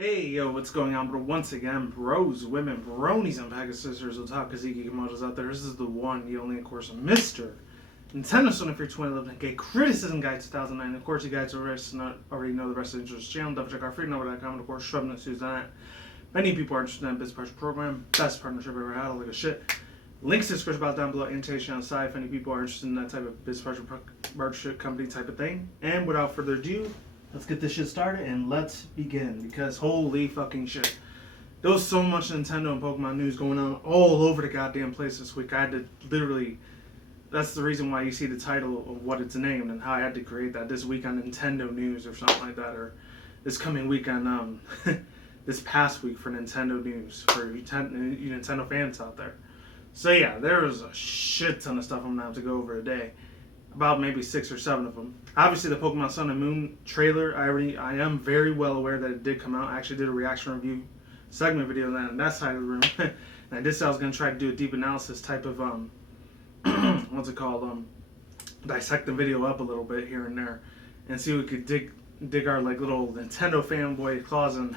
Hey, yo, what's going on, bro? Once again, bros, women, bronies, and pegasisters, otaku, models out there. This is the one, the only, of course, Mr. Nintendo Sony for 2011 Gay Criticism Guide 2009. Of course, you guys already know the rest of the interest channel. Double check our freedomnover.com, and of course, shrubnetsues.net. Many people are interested in this partnership program. Best partnership I've ever had. I like a shit. Links to the description box down below. Invitation on the side if any people are interested in that type of business partnership company type of thing. And without further ado, let's get this shit started and let's begin, because holy fucking shit. There was so much Nintendo and Pokemon news going on all over the goddamn place this week. I had to literally, that's the reason why you see the title of what it's named and how I had to create that. This week on Nintendo news or something like that, or this coming week on, this past week for Nintendo news, for you Nintendo fans out there. So yeah, there was a shit ton of stuff I'm going to have to go over today. About maybe 6 or 7 of them. Obviously, the Pokemon Sun and Moon trailer, I am very well aware that it did come out. I actually did a reaction review segment video on that side of the room. And I did say I was going to try to do a deep analysis type of, what's it called, dissect the video up a little bit here and there. And see if we could dig our like little Nintendo fanboy claws and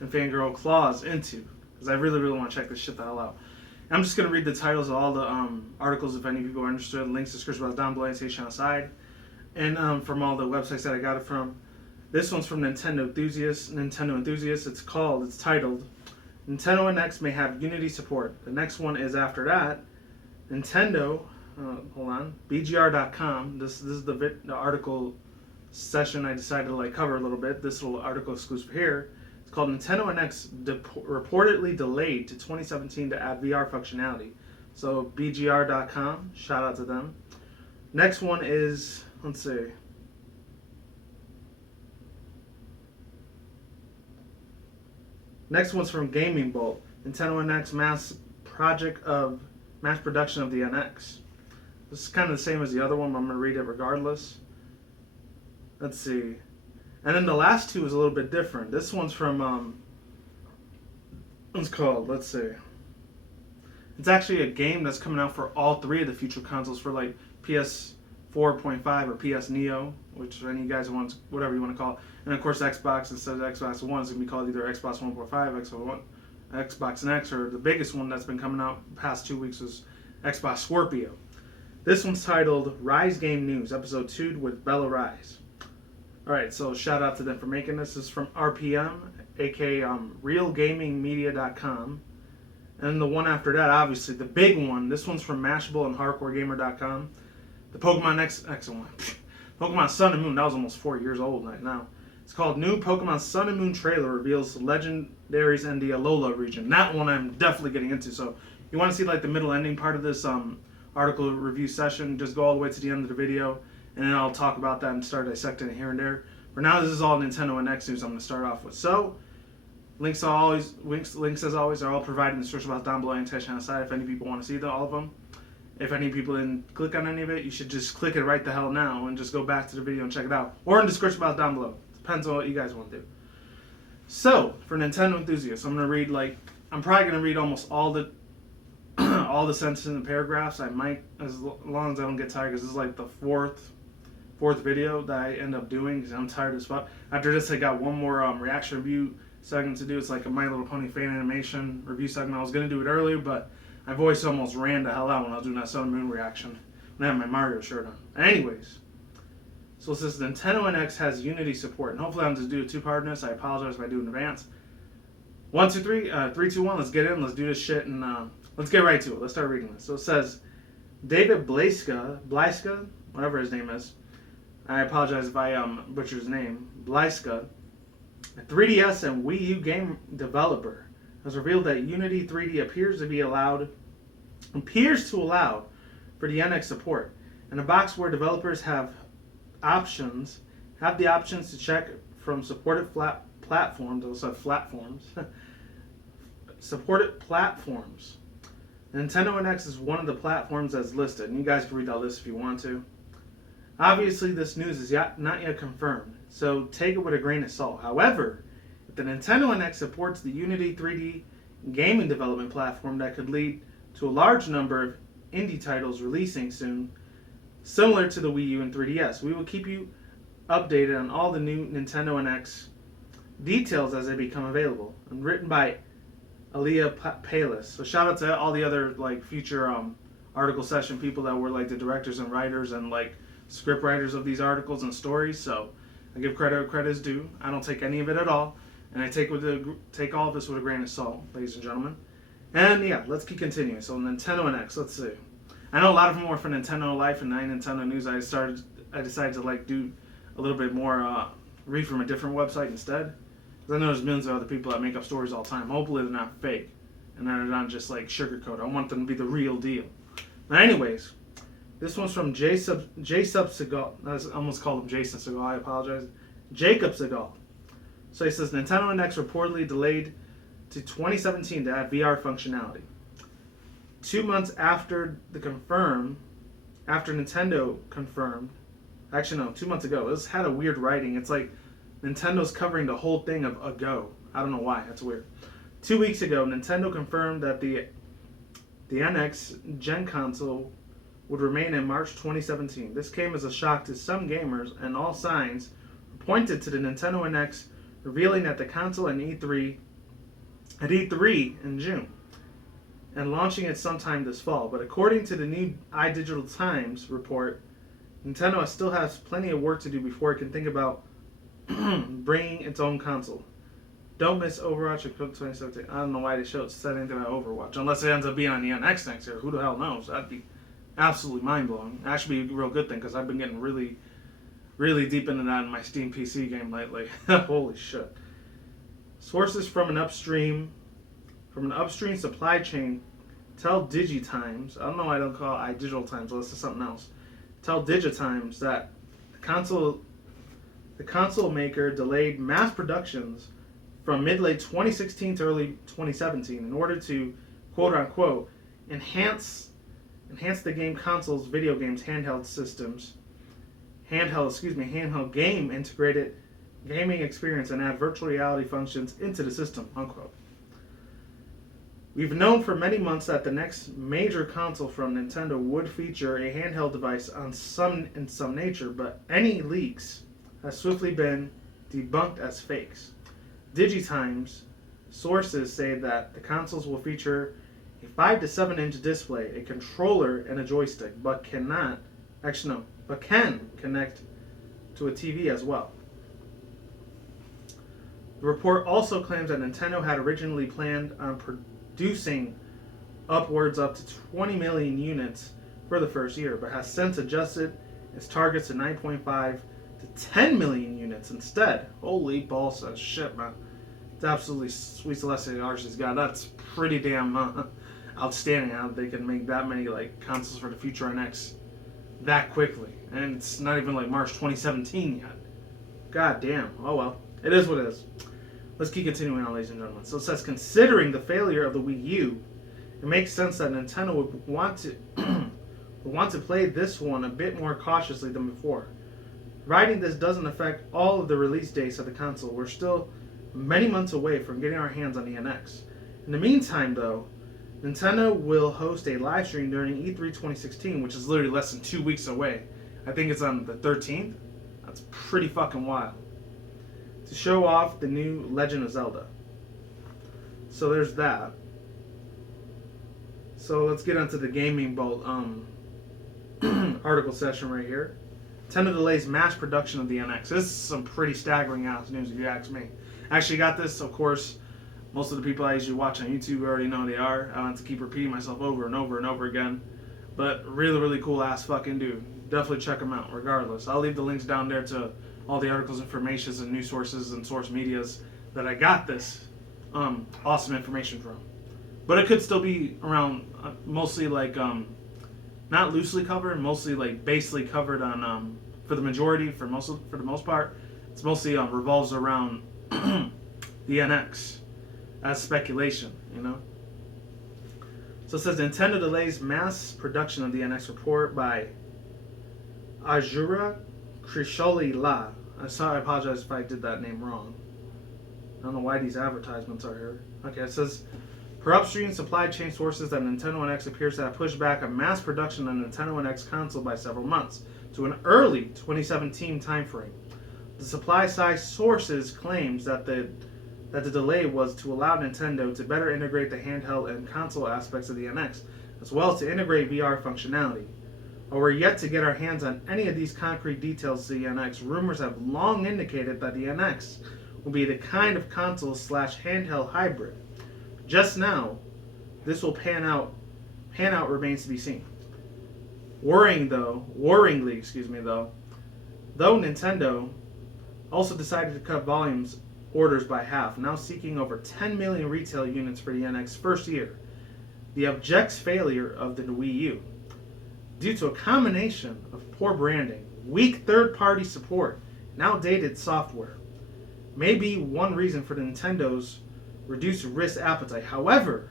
fangirl claws into. Because I really, really want to check this shit the hell out. I'm just going to read the titles of all the articles if any people are interested. Links to description box down below, annotation on the side. And from all the websites that I got it from. This one's from Nintendo Enthusiast. It's titled, Nintendo NX may have Unity support. The next one is after that, Nintendo, BGR.com. This is the article session I decided to cover a little bit. This little article exclusive here. It's called Nintendo NX reportedly delayed to 2017 to add VR functionality. So BGR.com, shout out to them. Next one is, let's see. Next one's from Gaming Bolt. Nintendo NX mass production of the NX. This is kind of the same as the other one, but I'm going to read it regardless. Let's see. And then the last two is a little bit different. This one's from, what's it called? Let's see. It's actually a game that's coming out for all 3 of the future consoles for like PS 4.5 or PS Neo, which any of you guys want, whatever you want to call it. And of course, Xbox, instead of Xbox One, is going to be called either Xbox 1.5, Xbox Next, or the biggest one that's been coming out the past 2 weeks was Xbox Scorpio. This one's titled Rise Game News, Episode 2 with Bella Rise. Alright, so shout out to them for making this. This is from RPM, aka RealGamingMedia.com. And the one after that, obviously, the big one, this one's from Mashable and HardcoreGamer.com. The Pokemon Pokemon Sun and Moon, that was almost 4 years old right now. It's called New Pokemon Sun and Moon Trailer Reveals Legendaries in the Alola region. That one I'm definitely getting into. So you want to see like the middle ending part of this article review session, just go all the way to the end of the video. And then I'll talk about that and start dissecting it here and there. For now, this is all Nintendo NX news I'm going to start off with. So, links as always are all provided in the description box down below and touch on the side if any people want to see all of them. If any people didn't click on any of it, you should just click it right the hell now and just go back to the video and check it out. Or in the description box down below. Depends on what you guys want to do. So, for Nintendo enthusiasts, I'm going to read I'm probably going to read almost all the all the sentences and paragraphs. I might, as long as I don't get tired, because this is like the fourth video that I end up doing because I'm tired as fuck. After this, I got one more reaction review segment to do. It's like a My Little Pony fan animation review segment. I was going to do it earlier, but my voice almost ran the hell out when I was doing that Sun and Moon reaction when I had my Mario shirt on. Anyways, so it says Nintendo NX has Unity support, and hopefully I'm just doing a two-part in this. I apologize if I do in advance. 1, 2, 3, 3, 2, 1. Let's get in. Let's do this shit, and let's get right to it. Let's start reading this. So it says David Blyska, whatever his name is. I apologize if I butcher his name. Blyska, a 3DS and Wii U game developer, has revealed that Unity 3D appears to allow for the NX support. In a box where developers have the options to check from supported platforms. Supported platforms. Nintendo NX is one of the platforms that's listed, and you guys can read that list if you want to. Obviously, this news is not yet confirmed, so take it with a grain of salt. However, if the Nintendo NX supports the Unity 3D gaming development platform, that could lead to a large number of indie titles releasing soon, similar to the Wii U and 3DS. We will keep you updated on all the new Nintendo NX details as they become available. And written by Aaliyah Palis. So shout out to all the other like future article session people that were like the directors and writers and like script writers of these articles and stories. So I give credit where credit is due. I don't take any of it at all, and I take all of this with a grain of salt, ladies and gentlemen. And yeah, let's keep continuing. So Nintendo NX, let's see. I know a lot of them were for Nintendo Life and Nintendo News. I decided to like do a little bit more read from a different website instead. Because I know there's millions of other people that make up stories all the time. Hopefully they're not fake and they're not just like sugarcoat. I want them to be the real deal. But anyways, this one's from Jacob Segal. I almost called him Jason Segal. I apologize. Jacob Segal. So he says Nintendo NX reportedly delayed to 2017 to add VR functionality. 2 months after Nintendo confirmed, actually no, 2 months ago. This had a weird writing. It's like Nintendo's covering the whole thing of ago. I don't know why. That's weird. 2 weeks ago, Nintendo confirmed that the NX Gen console would remain in March 2017. This came as a shock to some gamers, and all signs pointed to the Nintendo NX revealing that the console at E3 in June and launching it sometime this fall. But according to the new iDigital Times report, Nintendo still has plenty of work to do before it can think about bringing its own console. Don't miss Overwatch or 2017. I don't know why they said anything about Overwatch, unless it ends up being on the NX next year. Who the hell knows? That'd be absolutely mind-blowing. That should be a real good thing, because I've been getting really, really deep into that in my Steam PC game lately. Holy shit. Sources from an upstream supply chain tell Digitimes, I don't know why I don't call it iDigital Times, unless it's something else, tell Digitimes that the console maker delayed mass productions from mid-late 2016 to early 2017 in order to, quote-unquote, enhance the game console's video games handheld game integrated gaming experience and add virtual reality functions into the system, unquote. We've known for many months that the next major console from Nintendo would feature a handheld device in some nature, but any leaks have swiftly been debunked as fakes. Digitimes sources say that the consoles will feature a 5 to 7 inch display, a controller, and a joystick, but can connect to a TV as well. The report also claims that Nintendo had originally planned on producing upwards up to 20 million units for the first year, but has since adjusted its targets to 9.5 to 10 million units instead. Holy balls of shit, man. It's absolutely sweet celestial arses, God. That's pretty damn outstanding how they can make that many like consoles for the future NX that quickly. And it's not even like March 2017 yet. God damn. Oh well. It is what it is. Let's keep continuing on, ladies and gentlemen. So it says, considering the failure of the Wii U, it makes sense that Nintendo would want to play this one a bit more cautiously than before. Providing this doesn't affect all of the release dates of the console, we're still many months away from getting our hands on the NX. In the meantime, though, Nintendo will host a live stream during E3 2016, which is literally less than 2 weeks away. I think it's on the 13th. That's pretty fucking wild. To show off the new Legend of Zelda. So there's that. So let's get onto the Gaming Bolt article session right here. Nintendo delays mass production of the NX. This is some pretty staggering ass news if you ask me. I actually got this, of course. Most of the people I usually watch on YouTube already know who they are. I don't have to keep repeating myself over and over and over again. But really, really cool ass fucking dude. Definitely check him out regardless. I'll leave the links down there to all the articles, informations, and news sources and source medias that I got this awesome information from. But it could still be around mostly like not loosely covered, mostly like basically covered on for the majority, for the most part, it's mostly revolves around the NX as speculation, you know. So it says Nintendo delays mass production of the NX. Report by Ajura Krisholi-La. I apologize if I did that name wrong. I don't know why these advertisements are here. Okay, it says per upstream supply chain sources that Nintendo NX appears to have pushed back a mass production of the Nintendo NX console by several months to an early 2017 timeframe. The supply side sources claims that the delay was to allow Nintendo to better integrate the handheld and console aspects of the NX, as well as to integrate VR functionality. While we're yet to get our hands on any of these concrete details of the NX, rumors have long indicated that the NX will be the kind of console/handheld hybrid. Just now, this will pan out remains to be seen. Worryingly, though Nintendo also decided to cut volumes orders by half, now seeking over 10 million retail units for the NX first year, the abject failure of the Wii U. Due to a combination of poor branding, weak third-party support, and outdated software, may be one reason for Nintendo's reduced risk appetite. However,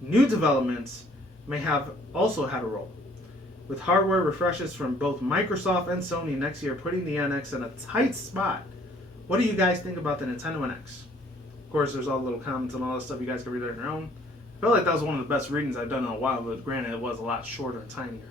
new developments may have also had a role, with hardware refreshes from both Microsoft and Sony next year putting the NX in a tight spot. What do you guys think about the Nintendo NX? Of course, there's all the little comments and all that stuff. You guys can read it on your own. I felt like that was one of the best readings I've done in a while, but granted, it was a lot shorter and tinier.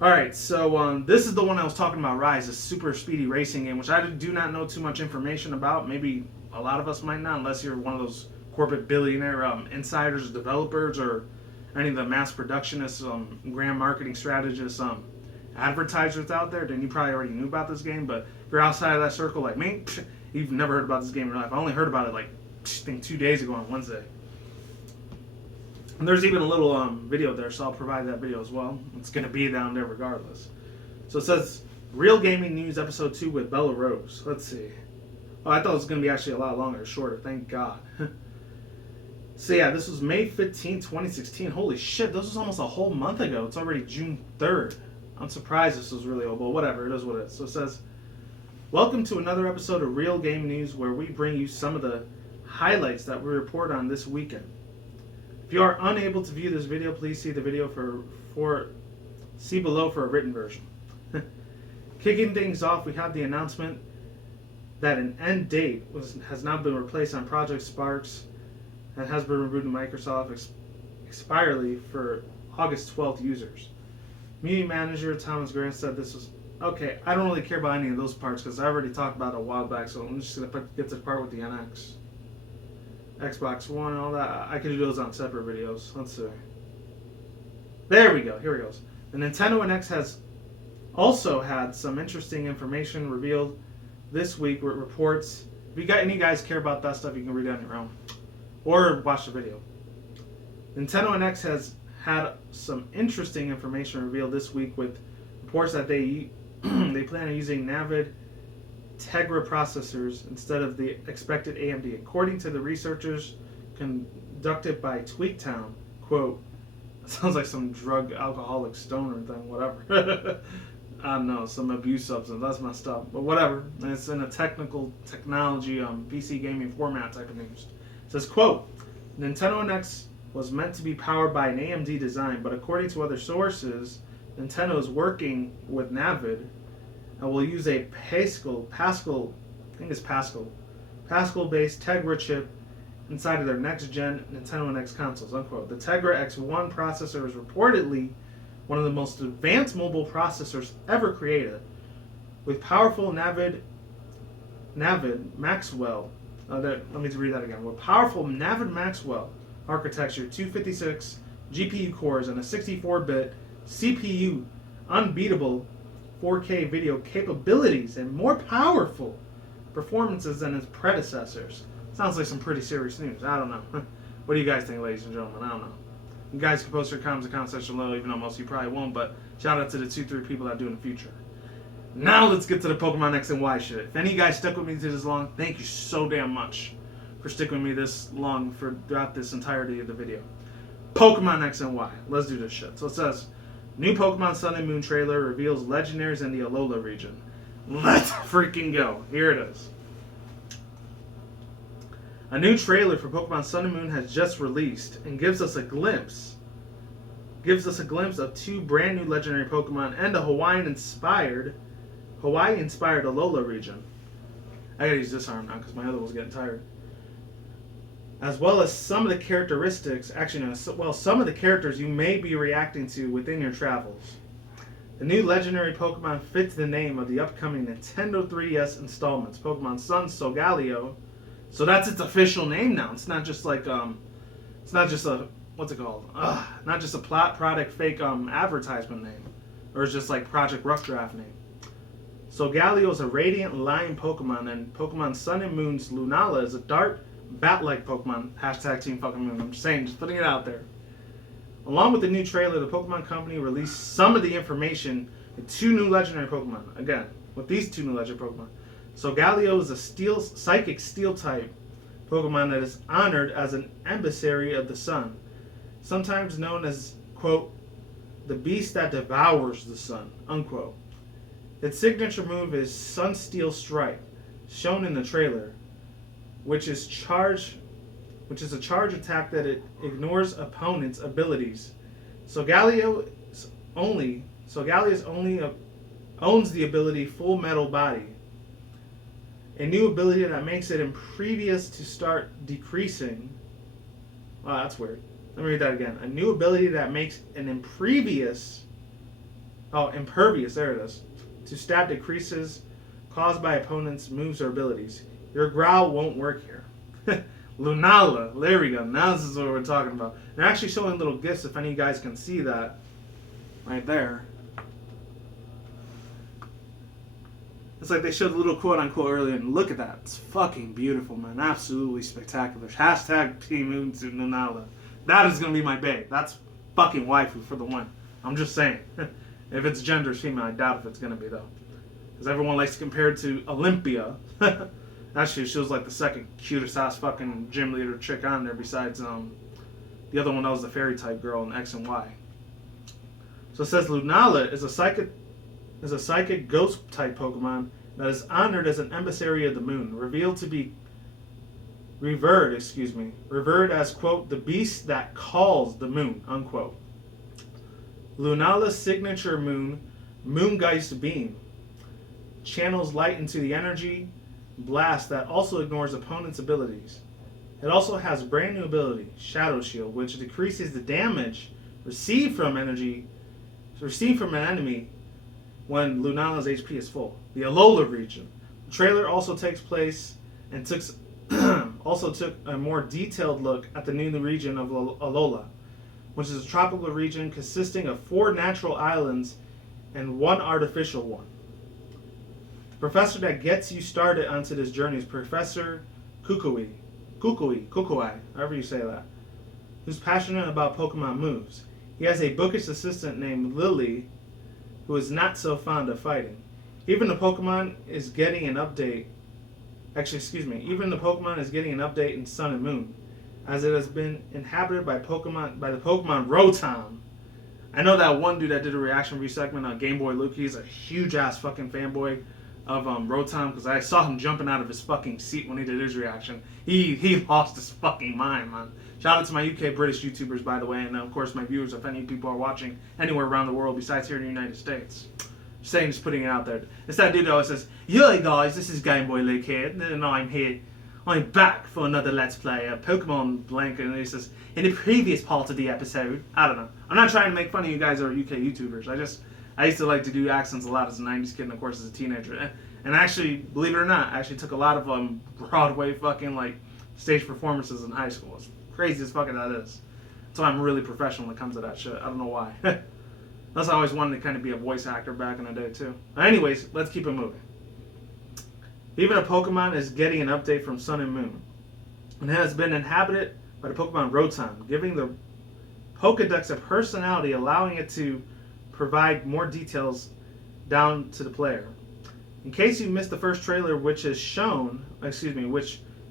Alright, so this is the one I was talking about, Rise, a super speedy racing game, which I do not know too much information about. Maybe a lot of us might not, unless you're one of those corporate billionaire insiders, developers, or any of the mass productionists, grand marketing strategists, advertisers out there. Then you probably already knew about this game, but if you're outside of that circle like me, you've never heard about this game in your life. I only heard about it like, I think 2 days ago on Wednesday. And there's even a little video there, so I'll provide that video as well. It's going to be down there regardless. So it says, Real Gaming News Episode 2 with Bella Rose. Let's see. Oh, I thought it was going to be actually a lot longer, shorter. Thank God. So yeah, this was May 15, 2016. Holy shit, this was almost a whole month ago. It's already June 3rd. I'm surprised this was really old, but whatever. It is what it is. So it says, welcome to another episode of Real Game News, where we bring you some of the highlights that we report on this weekend. If you are unable to view this video, please see the video see below for a written version. Kicking things off, we have the announcement that an end date has now been replaced on Project Sparks and has been removed in Microsoft expirely for August 12th users. Community manager Thomas Grant said this was okay. I don't really care about any of those parts because I already talked about it a while back, so I'm just gonna get to the part with the NX. Xbox One and all that. I could do those on separate videos. Let's see. There we go. Here it goes. The Nintendo NX has also had some interesting information revealed this week with reports. If any guys care about that stuff, you can read it on your own. Or watch the video. Nintendo NX has had some interesting information revealed this week with reports that they plan on using Navid Tegra processors instead of the expected AMD. According to the researchers conducted by Tweaktown, quote, sounds like some drug alcoholic stoner thing, whatever. I don't know, some abuse substance. That's messed up, but whatever. And it's in a technology PC gaming format type of news. It says, quote, Nintendo NX was meant to be powered by an AMD design, but according to other sources, Nintendo is working with Navid and will use a Pascal-based Tegra chip inside of their next-gen Nintendo NX consoles, unquote. The Tegra X1 processor is reportedly one of the most advanced mobile processors ever created, with powerful Navid Maxwell. Let me read that again. With powerful Navid Maxwell architecture, 256 GPU cores, and a 64-bit CPU, unbeatable 4K video capabilities, and more powerful performances than its predecessors. Sounds like some pretty serious news. I don't know. What do you guys think, ladies and gentlemen? I don't know. You guys can post your comments in the comment section below, even though most of you probably won't, but shout out to the 2-3 people that do in the future. Now let's get to the Pokemon X and Y shit. If any of you guys stuck with me to this long, thank you so damn much for sticking with me this long throughout this entirety of the video. Pokemon X and Y. Let's do this shit. So it says, new Pokemon Sun and Moon trailer reveals legendaries in the Alola region. Let's freaking go. Here it is. A new trailer for Pokemon Sun and Moon has just released and gives us a glimpse of 2 brand new legendary Pokemon and a Hawaii-inspired Alola region. I gotta use this arm now because my other one's getting tired. As well as some of the characteristics, some of the characters you may be reacting to within your travels. The new legendary Pokemon fits the name of the upcoming Nintendo 3DS installments, Pokemon Sun Solgaleo. So that's its official name now. It's not just like it's not just a what's it called? Not just a product fake advertisement name, or it's just like Project Rough Draft name. Solgaleo is a radiant lion Pokemon, and Pokemon Sun and Moon's Lunala is a dark bat-like Pokemon. Hashtag Team Fucking Moon. I'm just saying, just putting it out there. Along with the new trailer, the Pokemon Company released some of the information in 2 new legendary Pokemon. Again, with these 2 new legendary Pokemon. Solgaleo is a psychic steel type Pokemon that is honored as an emissary of the sun, sometimes known as, quote, the beast that devours the sun, unquote. Its signature move is Sunsteel Strike, shown in the trailer, which is a charge attack that it ignores opponents' abilities. Solgaleo only owns the ability Full Metal Body, a new ability that makes it impervious to start decreasing. Wow, that's weird. Let me read that again. A new ability that makes an impervious, there it is, to stat decreases caused by opponents' moves or abilities. Your growl won't work here. Lunala, there we go. Now this is what we're talking about. They're actually showing little gifs if any of you guys can see that. Right there. It's like they showed a little quote unquote earlier, and look at that. It's fucking beautiful, man. Absolutely spectacular. Hashtag Team Moon to Lunala. That is going to be my babe. That's fucking waifu for the one. I'm just saying. If it's gender female, I doubt if it's going to be, though. Because everyone likes to compare it to Olympia. Actually, she was like the second cutest ass fucking gym leader chick on there besides the other one that was the fairy type girl in X and Y. So it says Lunala is a psychic ghost type Pokemon that is honored as an emissary of the moon, revealed as, quote, the beast that calls the moon, unquote. Lunala's signature Moongeist Beam, channels light into the energy blast that also ignores opponents' abilities. It also has a brand new ability, Shadow Shield, which decreases the damage received from an enemy when Lunala's HP is full. The Alola region. The trailer also takes place and took a more detailed look at the new region of Alola, which is a tropical region consisting of 4 natural islands and 1 artificial one. The professor that gets you started onto this journey is Professor Kukui, however you say that, who's passionate about Pokemon moves. He has a bookish assistant named Lily, who is not so fond of fighting. Even the Pokemon is getting an update. Even the Pokemon is getting an update in Sun and Moon, as it has been inhabited by the Pokemon Rotom. I know that one dude that did a reaction review segment on Game Boy Luke. He's a huge ass fucking fanboy of Rotom, because I saw him jumping out of his fucking seat when he did his reaction. He lost his fucking mind, man. Shout out to my UK British YouTubers, by the way, and of course my viewers, if any people are watching anywhere around the world besides here in the United States. Just putting it out there. It's that dude that always says, "Yo guys, this is Game Boy Luke here, and I'm back for another Let's Play of Pokemon Blank," and he says, "in the previous part of the episode," I don't know. I'm not trying to make fun of you guys or UK YouTubers. I used to like to do accents a lot as a 90s kid and of course as a teenager. And actually, believe it or not, I actually took a lot of Broadway fucking like stage performances in high school. As crazy as fucking that is. That's why I'm really professional when it comes to that shit. I don't know why. Plus I always wanted to kind of be a voice actor back in the day too. But anyways, let's keep it moving. Even a Pokemon is getting an update from Sun and Moon, and it has been inhabited by the Pokemon Rotom, giving the Pokedex a personality, allowing it to provide more details down to the player. In case you missed the first trailer, which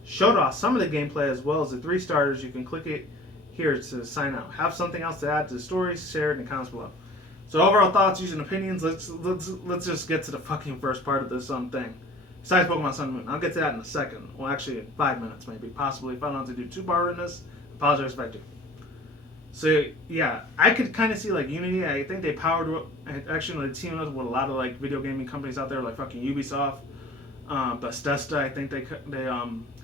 showed off some of the gameplay as well as the 3 starters, you can click it here to sign out. Have something else to add to the story? Share it in the comments below. So overall thoughts, views, and opinions. Let's just get to the fucking first part of this thing. Besides Pokemon Sun and Moon. I'll get to that in a second. Well, actually, in 5 minutes, maybe. Possibly. If I don't have to do 2-part in this, apologize if I do. So, yeah. I could kind of see, like, Unity. I think they powered... Actually, they teamed up with a lot of, like, video gaming companies out there, like fucking Ubisoft. Bethesda, I think they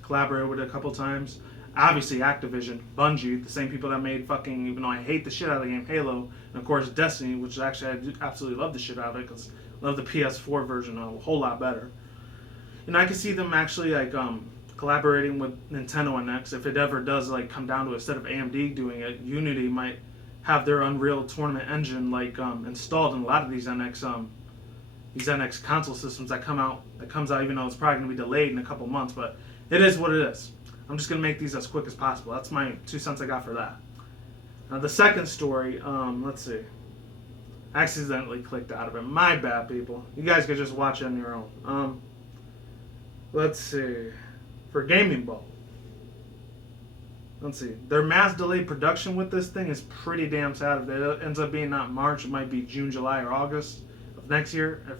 collaborated with a couple times. Obviously, Activision, Bungie, the same people that made fucking, even though I hate the shit out of the game, Halo, and of course Destiny, which actually I do absolutely love the shit out of it because I love the PS4 version a whole lot better. And I can see them actually like collaborating with Nintendo NX. If it ever does like come down to it, instead of AMD doing it, Unity might have their Unreal Tournament engine like installed in a lot of these NX console systems that come out. That comes out even though it's probably going to be delayed in a couple months, but it is what it is. I'm just going to make these as quick as possible. That's my 2 cents I got for that. Now the second story, let's see. I accidentally clicked out of it. My bad, people. You guys can just watch it on your own. Let's see. For Gaming Ball. Let's see. Their mass delayed production with this thing is pretty damn sad. If it ends up being not March, it might be June, July, or August of next year. If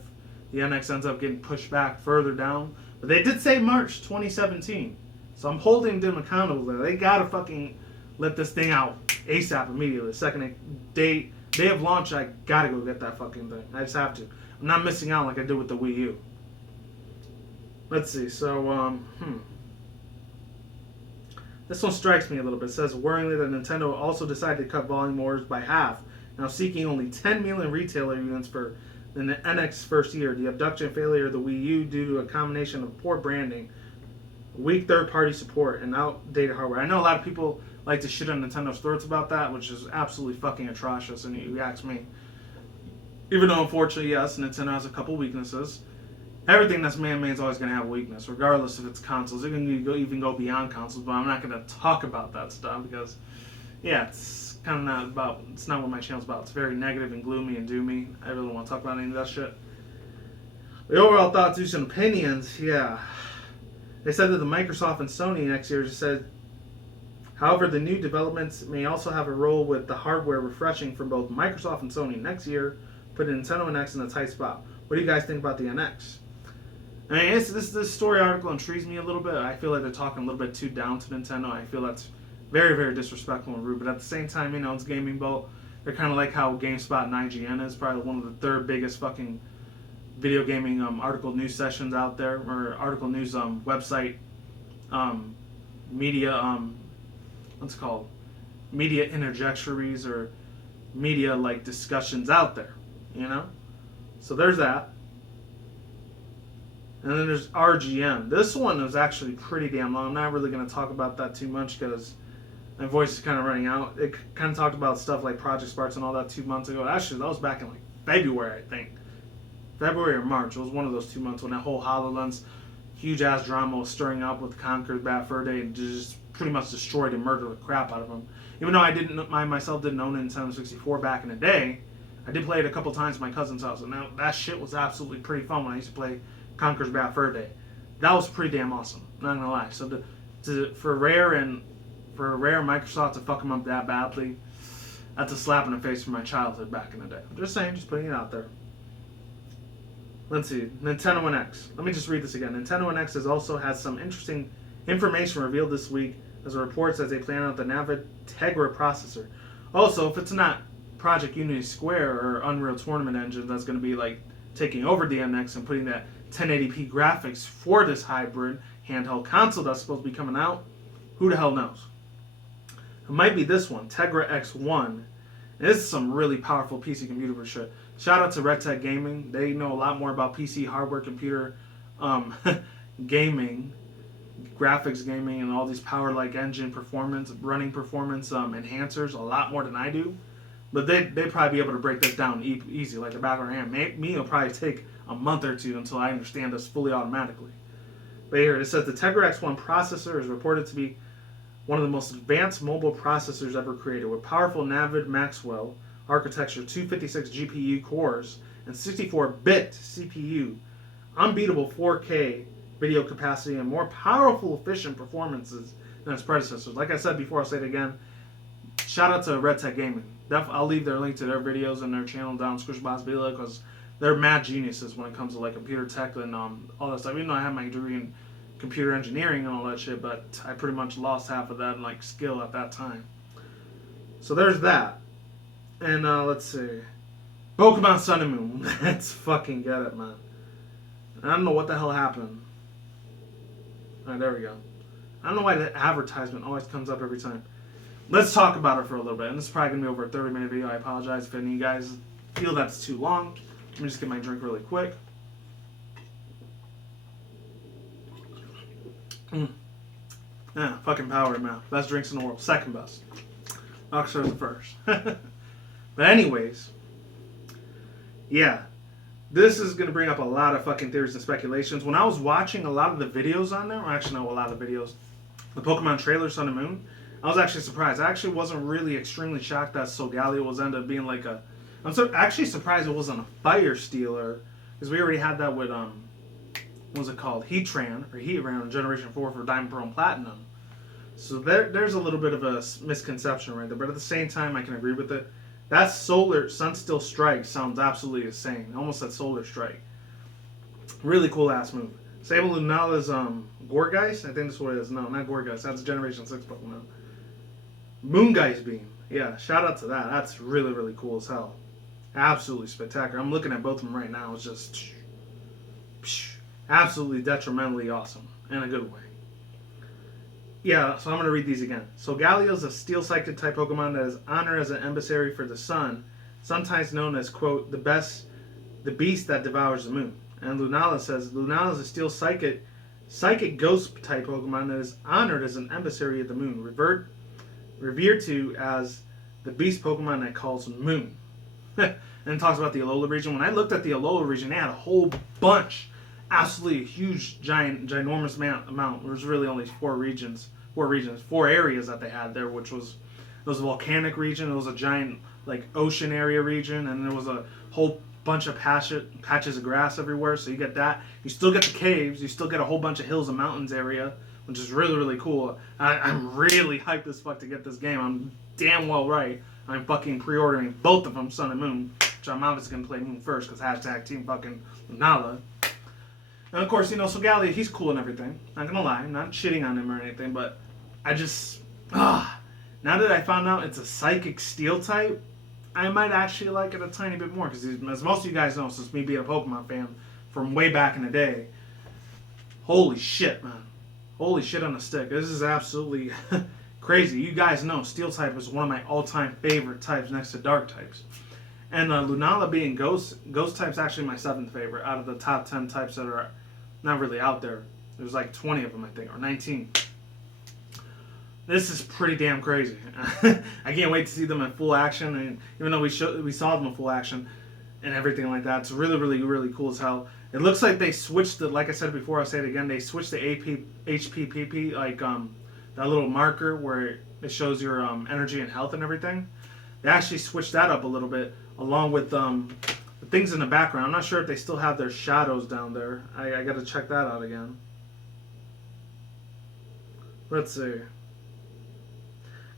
the NX ends up getting pushed back further down. But they did say March 2017. So I'm holding them accountable there. They gotta fucking let this thing out ASAP immediately. The second day of launch, I gotta go get that fucking thing. I just have to. I'm not missing out like I did with the Wii U. Let's see. So, this one strikes me a little bit. It says, worryingly, that Nintendo also decided to cut volume orders by half, now seeking only 10 million retailer units for the NX first year. The abduction failure of the Wii U due to a combination of poor branding, weak third-party support, and outdated hardware. I know a lot of people like to shit on Nintendo's throats about that, which is absolutely fucking atrocious, and you ask me. Even though, unfortunately, yes, Nintendo has a couple weaknesses. Everything that's man-made is always going to have a weakness, regardless if it's consoles. It can even go beyond consoles, but I'm not going to talk about that stuff because, yeah, it's kind of not about, it's not what my channel's about. It's very negative and gloomy and doomy. I really don't want to talk about any of that shit. The overall thoughts, views, and opinions, yeah. They said that the Microsoft and Sony next year just said, however, the new developments may also have a role with the hardware refreshing from both Microsoft and Sony next year, putting Nintendo NX in a tight spot. What do you guys think about the NX? I mean, this story article intrigues me a little bit. I feel like they're talking a little bit too down to Nintendo. I feel that's very, very disrespectful and rude. But at the same time, you know, it's Gaming Bolt. They're kind of like how GameSpot and IGN is. Probably one of the third biggest fucking video gaming article news sessions out there. Or article news website media, what's it called? Media interjectories or media like discussions out there, you know? So there's that. And then there's RGM. This one is actually pretty damn long. I'm not really going to talk about that too much because my voice is kind of running out. It kind of talked about stuff like Project Sparks and all that 2 months ago. Actually, that was back in like February, I think. February or March. It was one of those 2 months when that whole HoloLens huge ass drama was stirring up with Conker's Bad Fur Day and just pretty much destroyed and murdered the crap out of him. Even though I myself didn't own a Nintendo 64 back in the day, I did play it a couple times at my cousin's house. And that shit was absolutely pretty fun when I used to play Conker's Bad Fur Day. That was pretty damn awesome. Not gonna lie. So for Rare and Microsoft to fuck them up that badly, that's a slap in the face for my childhood back in the day. I'm just saying, just putting it out there. Let's see. Nintendo NX. Let me just read this again. Nintendo NX has some interesting information revealed this week as a report says they plan out the Navitegra processor. Also, if it's not Project Unity Square or Unreal Tournament engine that's going to be like taking over the NX and putting that 1080p graphics for this hybrid handheld console that's supposed to be coming out, who the hell knows? It might be this one, Tegra X1. And this is some really powerful PC computer for sure. Shout out to Red Tech Gaming. They know a lot more about PC hardware, computer gaming, graphics gaming, and all these power like engine performance, running performance enhancers a lot more than I do. But they'd probably be able to break this down easy, like the back of their hand. Me, it'll probably take a month or two until I understand this fully automatically. But here it says the Tegra X1 processor is reported to be one of the most advanced mobile processors ever created, with powerful Navid Maxwell architecture, 256 GPU cores, and 64-bit CPU, unbeatable 4K video capacity, and more powerful, efficient performances than its predecessors. Like I said before, I'll say it again. Shout out to Red Tech Gaming. I'll leave their link to their videos and their channel down in Squishbox below because they're mad geniuses when it comes to like computer tech and all that stuff. Even though I have my degree in computer engineering and all that shit, but I pretty much lost half of that like skill at that time. So there's that. And let's see. Pokemon Sun and Moon. Let's fucking get it, man. I don't know what the hell happened. Alright, there we go. I don't know why the advertisement always comes up every time. Let's talk about her for a little bit. And this is probably going to be over a 30-minute video. I apologize if any of you guys feel that's too long. Let me just get my drink really quick. Yeah, fucking power, man. Best drinks in the world. Second best. Oxford's the first. But anyways, yeah. This is going to bring up a lot of fucking theories and speculations. When I was watching a lot of the videos on there, a lot of the videos, the Pokemon trailer, Sun and Moon, I was actually surprised. I actually wasn't really extremely shocked that Solgaleo was ended up being like a... actually surprised it wasn't a Fire Stealer, because we already had that with, what was it called? Heatran in Generation 4 for Diamond, Pearl, and Platinum. So there's a little bit of a misconception right there, but at the same time, I can agree with it. That Sunsteel Strike sounds absolutely insane. Almost like Solar Strike. Really cool ass move. Sable Lunala's Gourgeist? I think that's what it is. No, not Gourgeist. That's a Generation 6 Pokemon. Moongeist Beam. Yeah, shout out to that. That's really, really cool as hell. Absolutely spectacular. I'm looking at both of them right now. It's just absolutely detrimentally awesome. In a good way. Yeah, so I'm going to read these again. So Solgaleo is a Steel Psychic type Pokemon that is honored as an emissary for the sun, sometimes known as, quote, the beast that devours the moon. And Lunala says, Lunala is a Steel Psychic Ghost type Pokemon that is honored as an emissary of the moon, revered to as the beast Pokemon that calls moon. And it talks about the Alola region. When I looked at the Alola region, they had a whole bunch. Absolutely huge, ginormous amount. There was really only four areas that they had there, which was there was a volcanic region, there was a giant like ocean area region, and there was a whole bunch of patches of grass everywhere. So you get that. You still get the caves. You still get a whole bunch of hills and mountains area, which is really, really cool. I'm really hyped as fuck to get this game. I'm damn well right. I'm fucking pre-ordering both of them, Sun and Moon, which I'm obviously going to play Moon first because hashtag Team fucking Lunala. And of course, Solgaleo, he's cool and everything. Not gonna lie, I'm not shitting on him or anything, but I just, now that I found out it's a Psychic Steel type, I might actually like it a tiny bit more, because as most of you guys know, since me being a Pokemon fan from way back in the day, holy shit, man. Holy shit on a stick. This is absolutely crazy. You guys know Steel type is one of my all-time favorite types next to Dark types. And Lunala being Ghost type's actually my 7th favorite out of the top 10 types that are not really out there. There's like 20 of them, I think, or 19. This is pretty damn crazy. I can't wait to see them in full action. And even though we saw them in full action and everything like that, it's really, really, really cool as hell. It looks like they switched the, like I said before, I'll say it again, they switched the HPPP, like that little marker where it shows your energy and health and everything. They actually switched that up a little bit, along with the things in the background. I'm not sure if they still have their shadows down there. I got to check that out again. Let's see.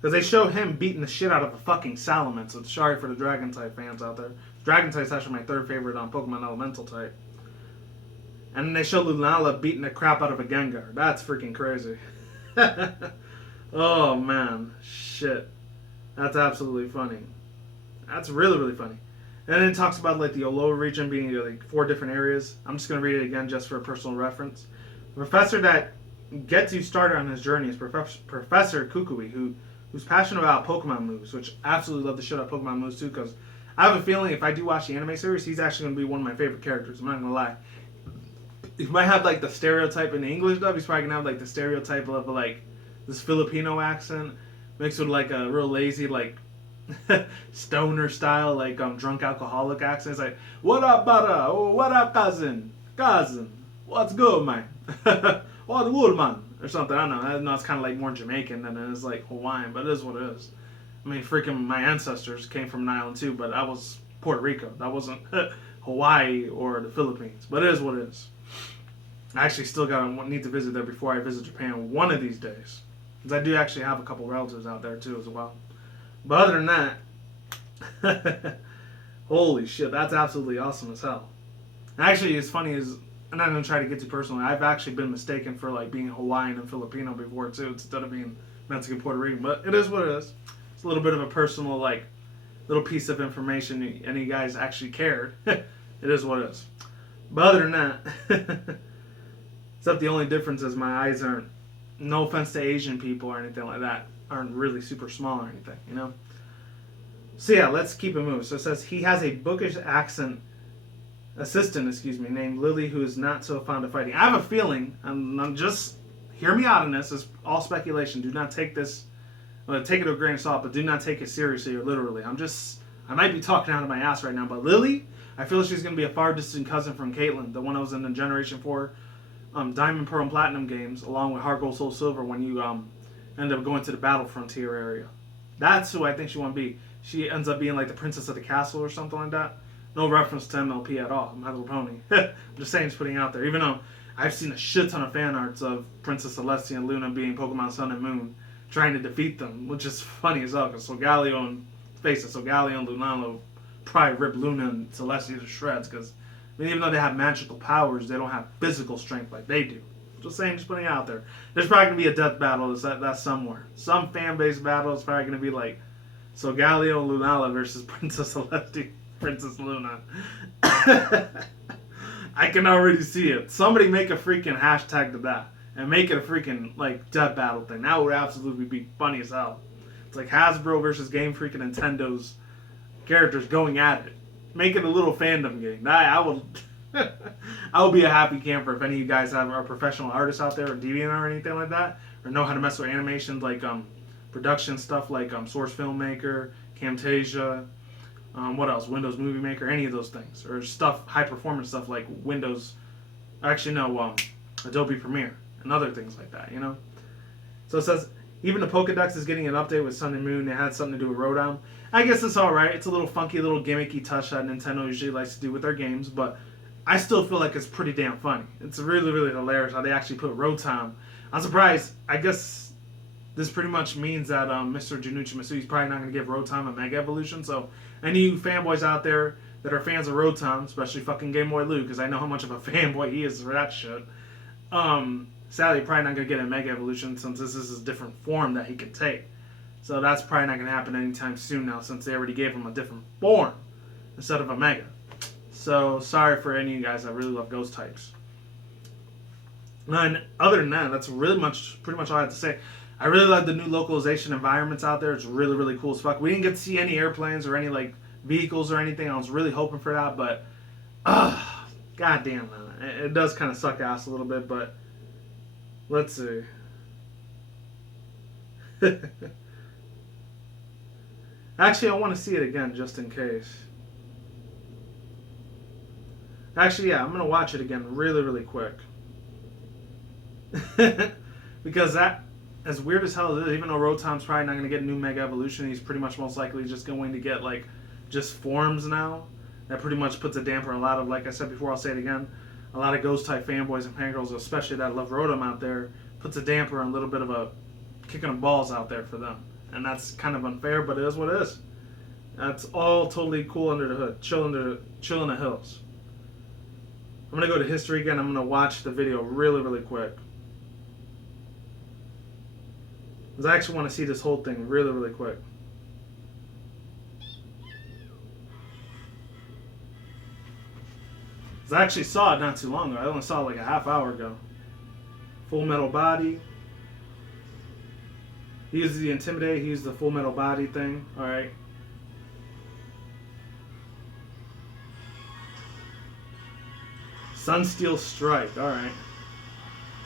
Because they show him beating the shit out of a fucking Salamence. So sorry for the Dragon-type fans out there. Dragon-type's actually my 3rd favorite Pokemon Elemental type. And then they show Lunala beating the crap out of a Gengar. That's freaking crazy. Oh, man. Shit. That's absolutely funny. That's really, really funny. And then it talks about like the Alola region being like 4 different areas. I'm just going to read it again just for a personal reference. The professor that gets you started on his journey is Professor Kukui, who's passionate about Pokemon moves, which I absolutely love the shit out of Pokemon moves too, because I have a feeling if I do watch the anime series, he's actually going to be one of my favorite characters. I'm not going to lie. He might have like the stereotype in the English dub. He's probably going to have like the stereotype of like this Filipino accent mixed with like a real lazy like stoner style like drunk alcoholic accent. It's like, what up, brother? Oh, what up, cousin? What's good, man? What's good, man? Or something. I don't know. I know it's kind of like more Jamaican than it is like Hawaiian, but it is what it is. I mean, freaking my ancestors came from an island too, but I was Puerto Rico. That wasn't Hawaii or the Philippines, but it is what it is. I actually still need to visit there before I visit Japan one of these days, because I do actually have a couple relatives out there too as well. But other than that, holy shit, that's absolutely awesome as hell. Actually, it's funny is I'm not gonna try to get too personal. I've actually been mistaken for like being Hawaiian and Filipino before too, instead of being Mexican, Puerto Rican. But it is what it is. It's a little bit of a personal like little piece of information, and you guys actually cared. It is what it is. But other than that, except the only difference is my eyes aren't no offense to Asian people or anything like that, aren't really super small or anything, you know? So yeah, let's keep it moving. So it says he has a bookish assistant, named Lily, who is not so fond of fighting. I have a feeling, and I'm just, hear me out on this, it's all speculation. Do not take this, take it with a grain of salt, but do not take it seriously or literally. I might be talking out of my ass right now, but Lily, I feel she's going to be a far distant cousin from Caitlyn, the one that was in the Generation 4 Diamond, Pearl, and Platinum games, along with Heart Gold, Soul Silver, when you end up going to the Battle Frontier area. That's who I think she want to be. She ends up being like the Princess of the Castle or something like that. No reference to MLP at all, My Little Pony. I'm just saying, just putting it out there. Even though I've seen a shit ton of fan arts of Princess Celestia and Luna being Pokemon Sun and Moon, trying to defeat them, which is funny as hell, because Solgaleo and Lunala probably rip Luna and Celestia to shreds, because even though they have magical powers, they don't have physical strength like they do. Just saying, just putting it out there. There's probably going to be a death battle that's somewhere. Some fan-based battle is probably going to be like Solgaleo and Lunala versus Princess Celestia, Princess Luna. I can already see it. Somebody make a freaking hashtag to that. And make it a freaking, like, death battle thing. That would absolutely be funny as hell. It's like Hasbro versus Game Freak and Nintendo's characters going at it. Make it a little fandom game. I will I will be a happy camper if any of you guys are professional artists out there or deviant or anything like that. Or know how to mess with animations like production stuff like Source Filmmaker, Camtasia, what else? Windows Movie Maker, any of those things. Or stuff, high performance stuff like Adobe Premiere. And other things like that, you know? So it says, even the Pokedex is getting an update with Sun and Moon. It had something to do with Rotom. I guess it's alright. It's a little funky, little gimmicky touch that Nintendo usually likes to do with their games, but I still feel like it's pretty damn funny. It's really, really hilarious how they actually put Rotom. I'm surprised. I guess this pretty much means that Mr. Junichi Masui's probably not going to give Rotom a Mega Evolution, so any of you fanboys out there that are fans of Rotom, especially fucking Game Boy Luke, because I know how much of a fanboy he is for that shit, sadly, probably not going to get a Mega Evolution since this is a different form that he can take. So that's probably not going to happen anytime soon now since they already gave him a different form instead of a Mega. So sorry for any of you guys that really love Ghost types. And other than that, that's pretty much all I have to say. I really like the new localization environments out there. It's really, really cool as fuck. We didn't get to see any airplanes or any like vehicles or anything. I was really hoping for that, but goddamn, man. It does kind of suck ass a little bit, but let's see. Actually, I want to see it again just in case. Actually, yeah, I'm going to watch it again really, really quick. Because that, as weird as hell it is, even though Rotom's probably not going to get a new Mega Evolution, he's pretty much most likely just going to get, like, just forms now. That pretty much puts a damper on a lot of, like I said before, I'll say it again, a lot of Ghost-type fanboys and fangirls, especially that love Rotom out there, puts a damper on a little bit of a kicking of balls out there for them. And that's kind of unfair, but it is what it is. That's all totally cool under the hood. Chill in the hills. I'm going to go to history again. I'm going to watch the video really, really quick. Because I actually want to see this whole thing really, really quick. Because I actually saw it not too long ago. I only saw it like a half hour ago. Full metal body. He uses the Intimidate. He uses the full metal body thing. Alright. Sunsteel Strike. Alright.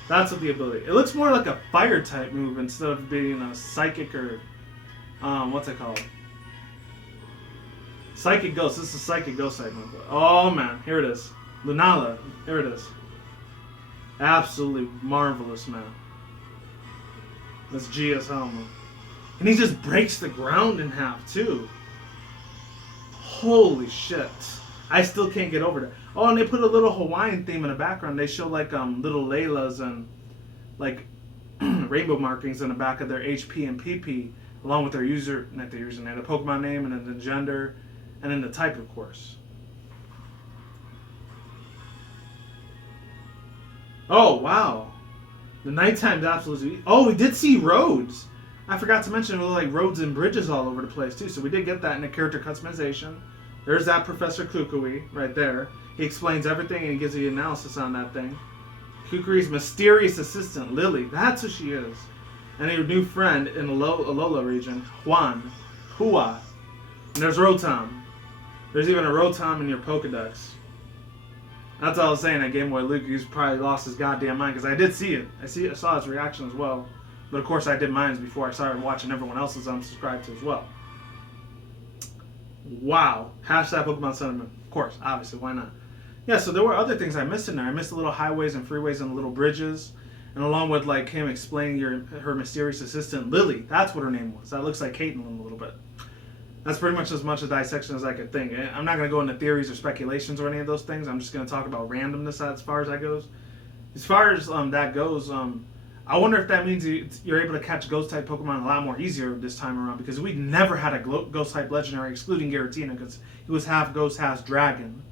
That's what the ability. It looks more like a fire type move instead of being a psychic or what's it called? Psychic Ghost. This is a Psychic Ghost type move. Oh man, here it is. Lunala. Here it is. Absolutely marvelous, man. That's Gia's helmet. And he just breaks the ground in half too. Holy shit. I still can't get over that. Oh, and they put a little Hawaiian theme in the background. They show like little Laylas and like rainbow markings in the back of their HP and PP, along with their not their username, the Pokemon name, and then the gender, and then the type, of course. Oh wow, the nighttime's absolutely. Oh, we did see roads. I forgot to mention there were like roads and bridges all over the place too. So we did get that in the character customization. There's that Professor Kukui right there. He explains everything and he gives you analysis on that thing. Kukuri's mysterious assistant, Lily. That's who she is. And your new friend in the Alola region, Hua. And there's Rotom. There's even a Rotom in your Pokedex. That's all I was saying. I gave away Luke. He's probably lost his goddamn mind because I did see it. I saw his reaction as well. But of course I did mine before I started watching everyone else's unsubscribed to as well. Wow. Hashtag Pokemon Sentiment. Of course, obviously, why not? Yeah, so there were other things I missed in there. I missed the little highways and freeways and the little bridges. And along with like him explaining her mysterious assistant, Lily. That's what her name was. That looks like Caitlin a little bit. That's pretty much as much a dissection as I could think. I'm not going to go into theories or speculations or any of those things. I'm just going to talk about randomness as far as that goes. As far as that goes, I wonder if that means you're able to catch Ghost-type Pokemon a lot more easier this time around, because we never had a Ghost-type Legendary, excluding Giratina, because he was half Ghost, half Dragon.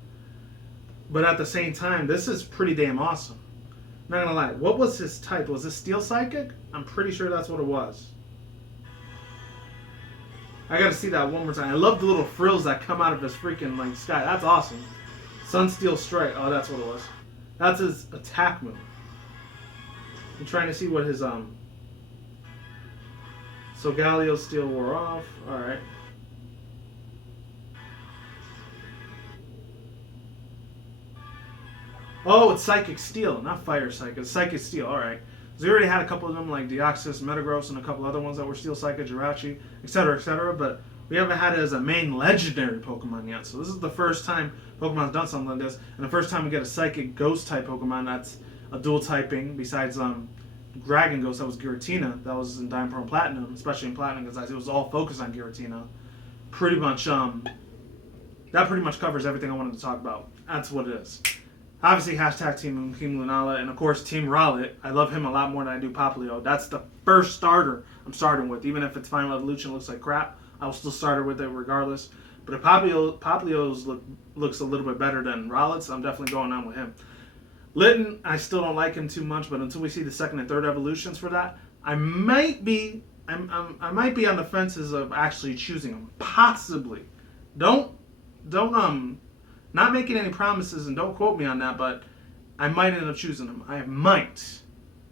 But at the same time, this is pretty damn awesome. I'm not going to lie. What was his type? Was this Steel Psychic? I'm pretty sure that's what it was. I gotta see that one more time. I love the little frills that come out of his freaking like sky. That's awesome. Sunsteel Strike. Oh, that's what it was. That's his attack move. I'm trying to see what his So Galio's Steel wore off. Alright. Oh, it's Psychic Steel, not Fire Psychic. It's Psychic Steel. Alright. So we already had a couple of them like Deoxys, Metagross, and a couple other ones that were Steel Psychic, Jirachi, etc., but we haven't had it as a main legendary Pokemon yet. So this is the first time Pokemon's done something like this, and the first time we get a Psychic Ghost type Pokemon that's a dual typing, besides Dragon Ghost, that was Giratina, that was in Diamond Pearl and Platinum, especially in Platinum, because it was all focused on Giratina. Pretty much, that pretty much covers everything I wanted to talk about. That's what it is. Obviously, hashtag Team Lunala, and of course, Team Rowlet. I love him a lot more than I do Popplio. That's the first starter I'm starting with. Even if its Final Evolution looks like crap, I will still start with it regardless. But if Popplio's looks a little bit better than Rowlet's, I'm definitely going on with him. Litten, I still don't like him too much, but until we see the second and third evolutions for that, I might be on the fences of actually choosing him. Possibly. Not making any promises, and don't quote me on that, but I might end up choosing him. I might.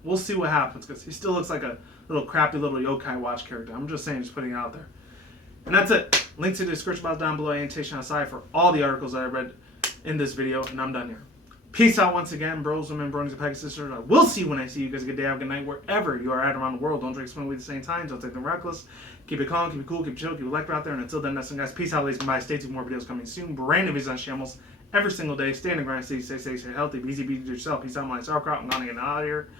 We'll see what happens, because he still looks like a little crappy little Yokai Watch character. I'm just saying, just putting it out there. And that's it. Link to the description box down below, annotation on the side for all the articles that I read in this video, and I'm done here. Peace out once again, bros, women, bronies, and pegasisters. I will see you when I see you guys. Good day, have a good night, wherever you are at around the world. Don't drink, smoke weed at the same time. Don't take them reckless. Keep it calm, keep it cool, keep it chill, keep it electric out there. And until then, that's it, guys. Peace out, ladies and bye. Stay tuned for more videos coming soon. Brand new videos on Shambles every single day. Stay in the grind, stay safe, stay healthy. Be easy, be yourself. Peace out, my sauerkraut. I'm gonna get out of here.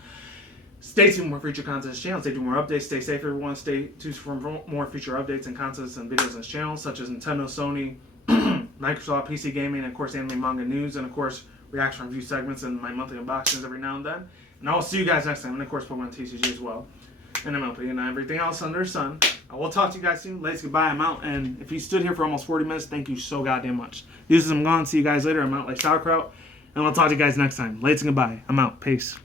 Stay tuned for more future content on this channel. Stay tuned for more updates. Stay safe, everyone. Stay tuned for more future updates and contents and videos on this channel, such as Nintendo, Sony, Microsoft, PC gaming, and of course, anime, manga news, and of course, reaction review segments and my monthly unboxings every now and then. And I will see you guys next time. And of course, Pokemon TCG as well. And MLP and everything else under the sun. I will talk to you guys soon. Ladies, goodbye. I'm out. And if you stood here for almost 40 minutes, thank you so goddamn much. This is I'm gone. See you guys later. I'm out like sauerkraut. And I'll talk to you guys next time. Ladies, goodbye. I'm out. Peace.